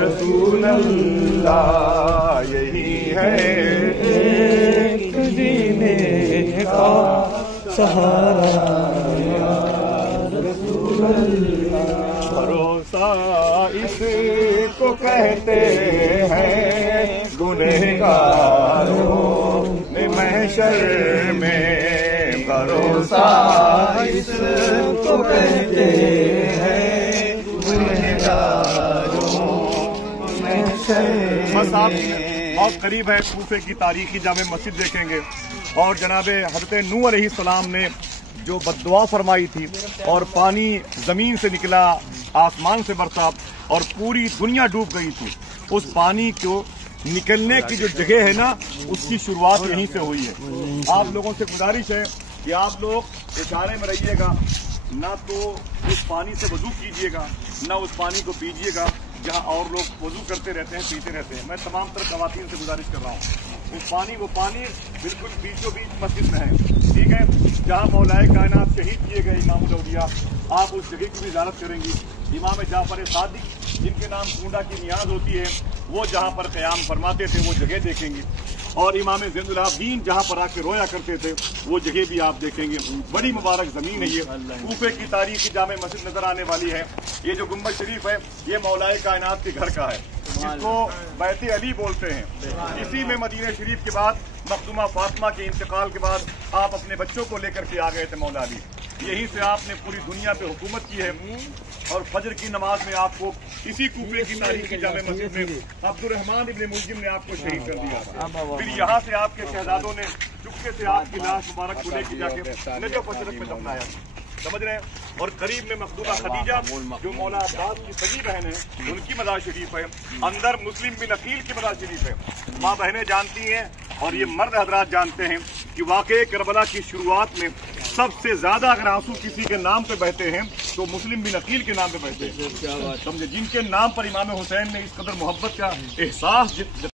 رسول اللہ، یہی ہے ایک جینے کا سہارا یا رسول اللہ۔ بھروسہ اس کو کہتے ہیں گنہگاروں نے محشر میں، بھروسہ اس کو کہتے ہیں گنہگاروں محشر میں۔ بس آپ بہت قریب ہے کوفے کی تاریخی جامع مسجد دیکھیں گے، اور جناب حضرت نوح علیہ السلام نے جو بددعا فرمائی تھی اور پانی زمین سے نکلا، آسمان سے برسا اور پوری دنیا ڈوب گئی تھی، اس پانی کو نکلنے کی جو جگہ ہے نا، اس کی شروعات یہیں سے ہوئی ہے۔ آپ لوگوں سے گزارش ہے کہ آپ لوگ اشارے میں رہیے گا، نہ تو اس پانی سے وضو کیجیے گا، نہ اس پانی کو پیجیے گا جہاں اور لوگ وضو کرتے رہتے ہیں، پیتے رہتے ہیں۔ میں تمام تر خواتین سے گزارش کر رہا ہوں، وہ پانی بالکل بیچوں بیچ مسجد میں ہے، ٹھیک ہے، جہاں مولائے کائنات شہید کیے گئے امام الاولیاء، آپ اس جگہ کی بھی زیارت کریں گی۔ امام جعفر صادق جن کے نام کنڈا کی نیاز ہوتی ہے، وہ جہاں پر قیام فرماتے تھے وہ جگہ دیکھیں گے، اور امام زین العابدین جہاں پر آ کے رویا کرتے تھے وہ جگہ بھی آپ دیکھیں گے۔ بڑی مبارک زمین ہے یہ، کوفے کی تاریخی جامع مسجد نظر آنے والی ہے۔ یہ جو گنبد شریف ہے یہ مولائے کائنات کے گھر کا ہے، جس کو بیت علی بولتے ہیں۔ اسی میں مدینہ شریف کے بعد مخدومہ فاطمہ کے انتقال کے بعد آپ اپنے بچوں کو لے کر کے آ گئے تھے مولا علی، یہیں سے آپ نے پوری دنیا پہ حکومت کی ہے، اور فجر کی نماز میں آپ کو اسی کوفے کی تاریخی جامع مسجد میں عبد الرحمن ابن ملجم نے آپ کو شہید کر دیا۔ پھر یہاں سے آپ کے شہزادوں نے چپکے سے آپ کی لاش مبارک کو لے کے جا کے نجف و شرف میں دفنایا، سمجھ رہے ہیں۔ اور قریب میں مخدومہ خدیجہ جو مولا عباس کی سگی بہن ہے، ان کی مزار شریف ہے، اندر مسلم بن عقیل کی مزار شریف ہے۔ ماں بہنیں جانتی ہیں اور یہ مرد حضرات جانتے ہیں کہ واقعہ کربلا کی شروعات میں سب سے زیادہ اگر آنسو کسی کے نام پہ بہتے ہیں تو مسلم بن عقیل کے نام پہ بہتے ہیں، سمجھے، جن کے نام پر امام حسین نے اس قدر محبت کا احساس